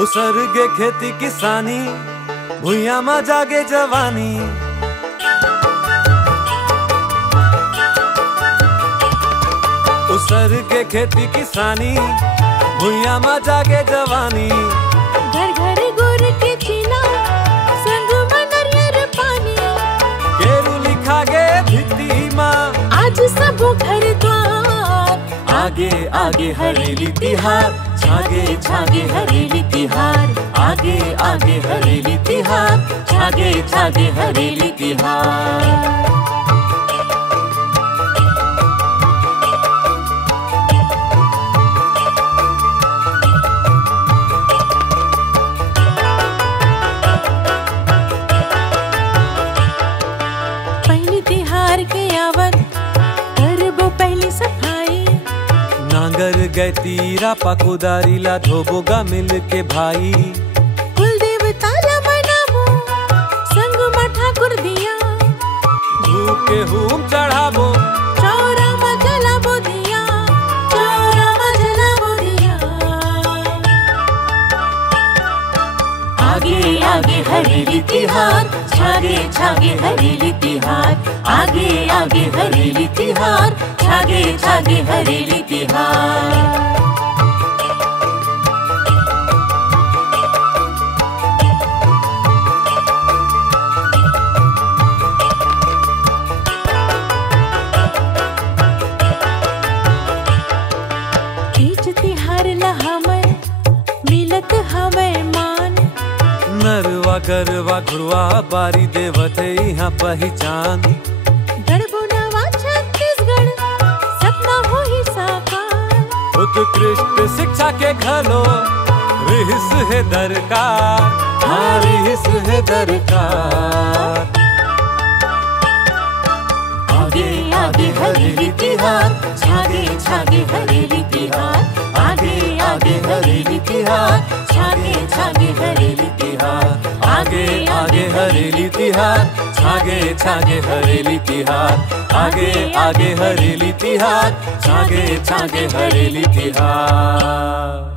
उसरगे खेती किसानी, भुइयां मा जागे जवानी। उसरगे खेती किसानी, भुइयां मा जागे जवानी। घर घर गुर के चीला, संग मनरियर पानी। केरू लिखा गे भित्ती माँ, आज सब घर द्वार। आगे आगे हरेली तिहार, छागे छागे हरेली तिहार। आगे आगे हरेली तिहार, छागे छागे हरेली तिहार। पहली तिहार के आवत करबो पहली सफाई। नांगर गए तीरा पाकुदारी ला धोबोगा मिल के भाई। कुल देवता ला मनाबो, संग मा ठाकुर दिया। धूप के हुम चढ़ाबो, चौरा मा जलाबो दिया, चौरा मा जलाबो दिया। आगे आगे हरेली तिहार, छागे छागे हरेली तिहार। आगे आगे हरेली तिहार, छागे छागे हरेली तिहार। तीज तिहार ला हमर मिलत हवे मान। नरवा गरवा घुरवा बारी देवते यहाँ पहचान। गढ़बुनवा छत्तीसगढ़ सपना हो ही साकार। उत्कृष्ट शिक्षा के घलो रिहिस है दरकार। हाँ रिहिस है दरकार। आगे आगे हरेली तिहार, छागे छागे हरेली तिहार। आगे आगे हरेली तिहार, छागे छागे हरेली तिहार। आगे आगे हरेली तिहार, छागे छागे हरेली तिहार। आगे आगे हरेली तिहार, छागे छागे हरेली तिहार।